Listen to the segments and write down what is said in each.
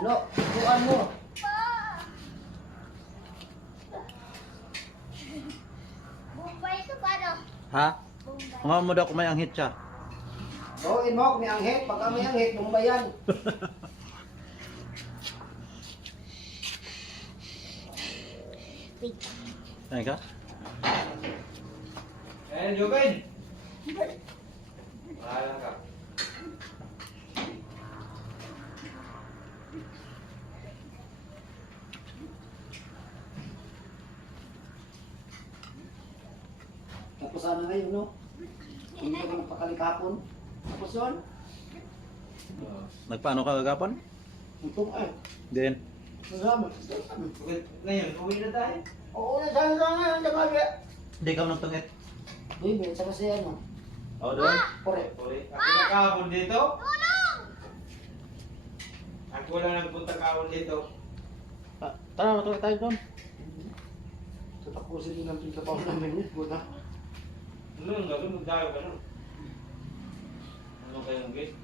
Lo, tuan mo. Bombay itu paano? Ha? Bombay. Mga mo daw kung may anghit siya. Gawin mo, may anghit. Pagka may anghit, bumbayan. Wait. Ay ka? Eh, Jobin! Wala ka. Tapos ano na yun, no? Hindi ka magpakalikapon. Tapos yun, Nagpaano ka kagapon? itong ay. Din. Salamat. Ngayon, uwi na tayo. Oo, saan ka nga, nagkagi. Hindi ka nagtungit. Baby, saka si ano? O doon? Pore. Uwi. Ako na kahapon dito. Ako lang nagpunta kahapon dito. Tara, matulog tayo doon. Tatapusin din ang pagkapaw namin yun, buta. Ano yung gano'n? Magdayo ka nun. Ano kayong gate?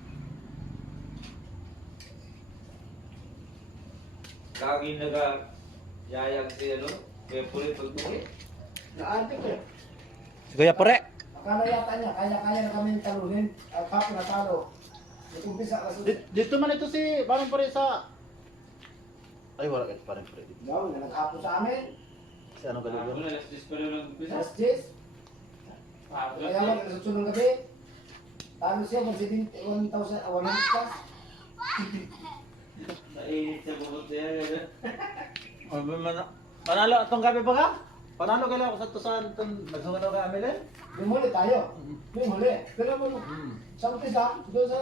Lagi nag-yayag si ano? Kaya pulit pag-uwi. Naantik eh. Si Kuya Pare. Akala yata niya, kaya na kami talunin. At kapo na talo. Nag-umpisa ka sa... Dito man ito si Parang Pare sa... Ay, wala ka Parang Pare dito. Gawin na naghapo sa amin. Si ano ka Ako dito? na, last days pa rin nag-umpisa. Alas 10. Kaya mo, alas 8 ng gabi. Talo siya, mag-1,000, 100 plus. Nainit sa bukod siya. Panalo atong gabi ba ka? Panalo kailan ako sa tusan nagsunod ako kay Amelie? May huli tayo. May huli. Pero mo, sa umpisa, doon sa...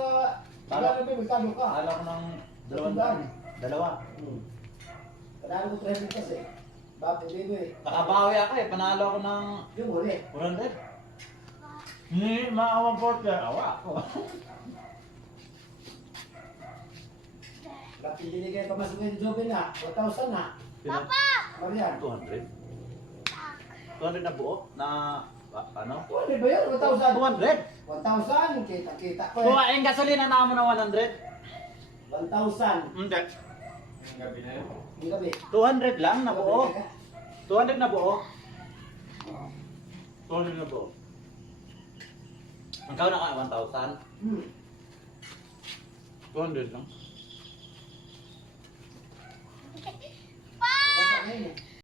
Kala namin, may talo ka. Panalo ko ng dalawa. Panalo ko 300 kasi. Bakit hindi mo eh? Nakabawi ako eh. Panalo ako ng Yung huli. 100. Hindi, maawang porter. Awa ako. Bakit binigay pa mas ng Jobin na? 1,000 na. Papa! Marian. 200? 200 na buo? Na, ano? 200 ba yun? 1,000? 200? 1,000? Kita-kita ko eh. Kuha yung gasolina na mo na 100? 1,000. Hindi. Ang gabi na yun. Yung gabi. 200 lang na buo. 200 na buo. 200 na buo. Ang kaw na ka 1,000? 200 lang. Okay na yun eh.